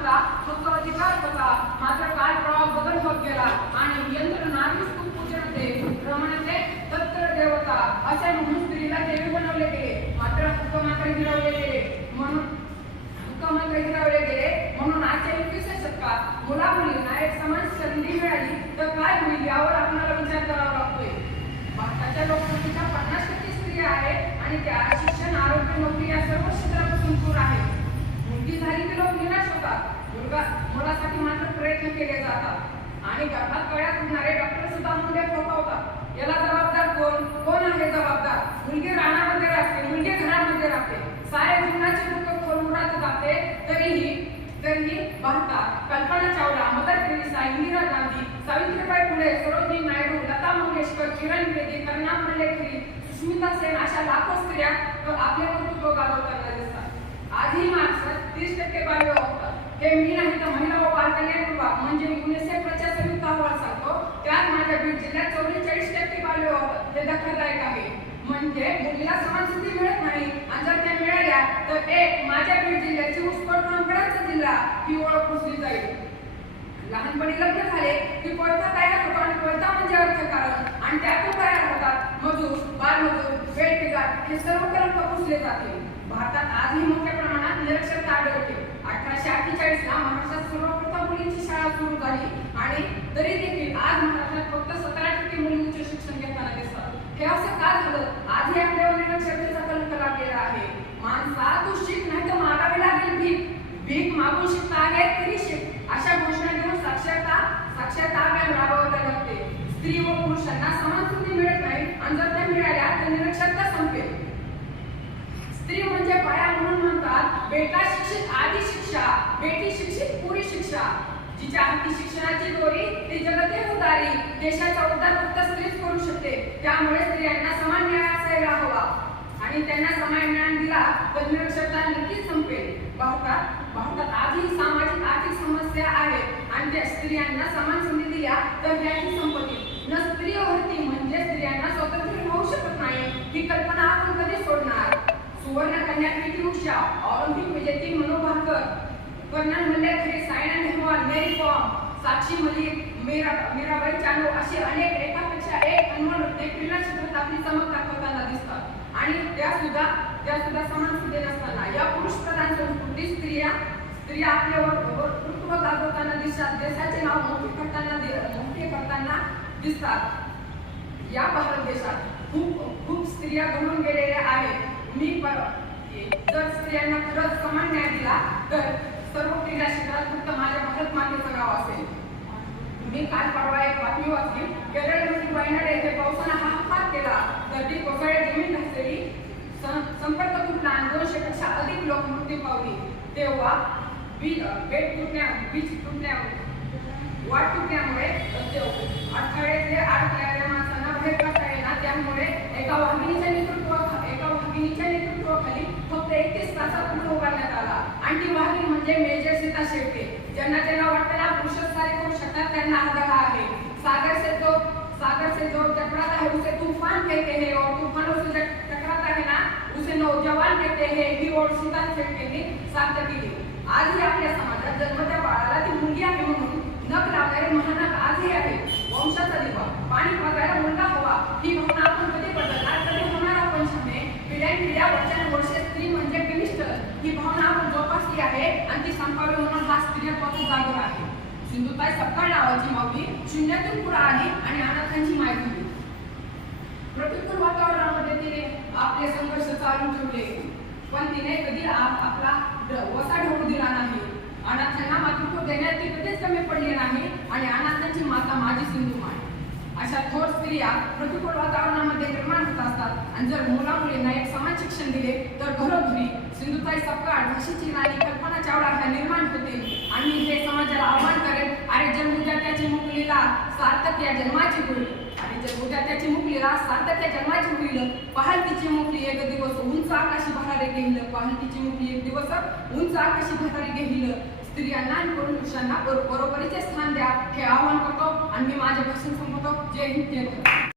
होता हक्क काय होता. मात्र काल प्रवाह बदल होत गेला आणि यंत्र नागरिक खूप पूजनते प्रमाणाचे तत्र देवता असे म्हणून स्त्रीला देवी बनवले गेले. मात्र हक्क मात्र गिरवले गेले. म्हणून हक्क मात्र गिरवले गेले. म्हणून आजच्या एकवीसच्या शतकात मुला मुलींना एक समान संधी मिळाली. तर काय होईल यावर आपल्याला विचार करावा लागतोय. भारताच्या लोकसंख्येच्या पन्नास टक्के स्त्रिया आहे आणि त्या शिक्षण आरोग्य नोकरी या सर्व क्षेत्रापासून दूर आहेत मुलगी झाली की लोक निराश होतात मुलगा मुलासाठी मात्र प्रयत्न केले जातात. आणि गर्भात कळ्यात होणारे डॉक्टर सुद्धा मुले फोकावतात याला जबाबदार कोण? कोण आहे जबाबदार? मुलगी रानामध्ये राहते मुलगी घरामध्ये राहते. साऱ्या जीवनाचे दुःख खोलमुरात जाते? तरीही तरीही भारतात कल्पना चावला मदर टेरेसा इंदिरा गांधी सावित्रीबाई फुले सरोजिनी नायडू लता मंगेशकर किरण बेदी करुणा मल्लेकरी सुस्मिता सेन अशा लाखो स्त्रिया तो आपले कर्तृत्व गाजवताना दिसतात. आधी महाराष्ट्रात तीस टक्के बालविवाह हे मी नाही तर महिला व बाल कल्याण विभाग म्हणजे युनिसेफच्या संयुक्त अहवाल सांगतो त्यात माझ्या बीड जिल्ह्यात चौवेचाळीस टक्के बालविवाह हे धक्कादायक आहे. म्हणजे मुलीला समान संधी मिळत नाही. आणि जर त्या मिळाल्या तर एक माझ्या बीड जिल्ह्याची उत्स्फोट मानकडाचा जिल्हा ही ओळख पुसली जाईल. लहानपणी लग्न झाले की कोयता तयार होतो आणि पडता म्हणजे अर्थकारण आणि त्यातून तयार होतात मजूर बालमजूर वेठबिगार हे सर्व कलंक पुसले जाते. भारतात आजही मोठ्या प्रमाणात निरक्षरता आढळते. अठराशे अठ्ठेचाळीस ला महाराष्ट्रात सर्वप्रथम मुलींची शाळा सुरू झाली आणि तरी देखील आज महाराष्ट्रात फक्त सतरा टक्के मुली उच्च शिक्षण घेताना दिसतात. हे असं का झालं? आजही आपल्यावर निरक्षरतेचा कलंक लागलेला आहे. माणसा तू शिक नाही तर मागावी लागेल भीक. भीक मागून शिकता आले तरी शिक. अशा घोषणा देऊन साक्षरता साक्षरता अभियान राबवले जाते स्त्री व पुरुषांना समान संधी मिळत नाही आणि जर त्या मिळाल्या तर निरक्षरता संपेल पाया म्हणून म्हणतात बेटा शिक्षित आधी शिक्षा बेटी शिक्षित पुरी शिक्षा. जिच्या हाती शिक्षणाची दोरी ती जगते उदारी. देशाचा उद्धार फक्त स्त्रीच करू शकते. त्यामुळे स्त्रियांना समान न्याय असायला हवा. आणि त्यांना समान न्याय दिला तर निरक्षरता नक्कीच संपेल. भारतात भारतात आजही सामाजिक आर्थिक समस्या आहेत आणि त्या स्त्रियांना समान संधी दिल्या तर त्याही संपत्ती न स्त्री होती म्हणजे स्त्रियांना स्वतंत्र होऊ शकत नाही. ही कल्पना आपण कधी सोडणार? सुवर्ण कन्या उषा ऑलिम्पिक विजेती मनू भाकर कर्नल मल्लेश्वरी सायना नेहवाल मेरी कॉम साक्षी मलिक मीरा मीराबाई चानू असे अनेक एकापेक्षा एक अनमोल ते क्रीडा क्षेत्रात आपली चमक दाखवताना दिसतात. आणि त्या सुद्धा त्या सुद्धा समान स्थिती नसताना या पुरुष प्रधान संस्कृती स्त्रिया? स्त्रिया आपल्यावर कर्तृत्व दाखवताना दिसतात. देशाचे नाव मोठे करताना मोठे करताना दिसतात. या भारत देशात खूप खूप स्त्रिया घडून गेलेल्या आहेत. मी जर स्त्रियांना खरंच समान न्याय दिला तर सर्व क्रीडा क्षेत्रात फक्त माझ्या भारत मातेचं गाव असेल. मी काल परवा एक बातमी वाचली. केरळमधील वायनाड येथे पावसानं हाहाकार केला. तर ती कोसळ्या जमीन घासलेली संपर्क तुटला आणि दोनशे पेक्षा अधिक लोक मृत्यू पावली. तेव्हा वीज बेट तुटण्या वीज तुटण्या वाट तुटण्यामुळे ते अडथळ्यातले अडकलेल्या माणसांना बाहेर काढता येणार. त्यामुळे एका वाहिनीच्या नेतृत्वा एका वाहिनीच्या नेतृत्व खाली फक्त एकतीस तासात पूर्ण उभारण्यात आला. आणि ती वाहिनी म्हणजे मेजर सीता शेळके ज्यांना ज्यांना वाटतं ना पुरुषच सारे करू शकतात त्यांना आधार आहे. सागर से जो सागर से जो टकराता है उसे तूफान कहते हैं और तूफानों से जो टकराता है ना उसे नौजवान कहते हैं. ही ओढ सीता शेट्टेंनी साध्य केली. आजही आपल्या समाजात जन्मत्या बाळाला ती मुलगी आहे म्हणून नख लावणारे महानक आजही आहे. वंशाचा दिवा पाणी पाजायला मुलगा हवा ही भावना आपण कधी बदलणार कधी होणार आपण शाने पिढ्यान पिढ्या वर्षानुवर्षे स्त्री म्हणजे कनिष्ठ ही भावना आपण आहे आणि ती संपावी म्हणून हा स्त्रियत्वाचा जागर आहे. सिंधुताई सपकाळ नावाची माऊली शून्यातून पुढे आली आणि अनाथांची माहिती दिली प्रतिकूल वातावरणामध्ये तिने आपले संघर्ष चालू ठेवले. पण तिने कधी आपला वसा ढवू दिला नाही. अनाथांना मातृत्व देण्यात ती कधीच कमी पडली नाही आणि अनाथांची माता माझी सिंधू माय. अशा थोर स्त्रिया प्रतिकूल वातावरणामध्ये निर्माण होत असतात आणि जर मुला मुलींना एक शिक्षण दिले तर घरोघरी सिंधुताई सपकाळ भाषेची राणी कल्पना चावला ह्या निर्माण होतील आणि हे समाजाला आव्हान करेल अरे जर उद्या त्याची मुकलीला सार्थक या जन्माची होईल. आणि जर उद्या त्याची मुकलीला सार्थक या जन्माची होईल. पहाल तिची मुकली एक दिवस उंच आकाशी भरारे घेईल. पहाल तिची मुकली एक दिवस उंच आकाशी भरारे घेईल. स्त्रियांना आणि पुरुषांना बरोबरीचे स्थान द्या. हे आवाहन करतो. आणि मी माझे भाषण संपवतो. जय हिंद जय भारत.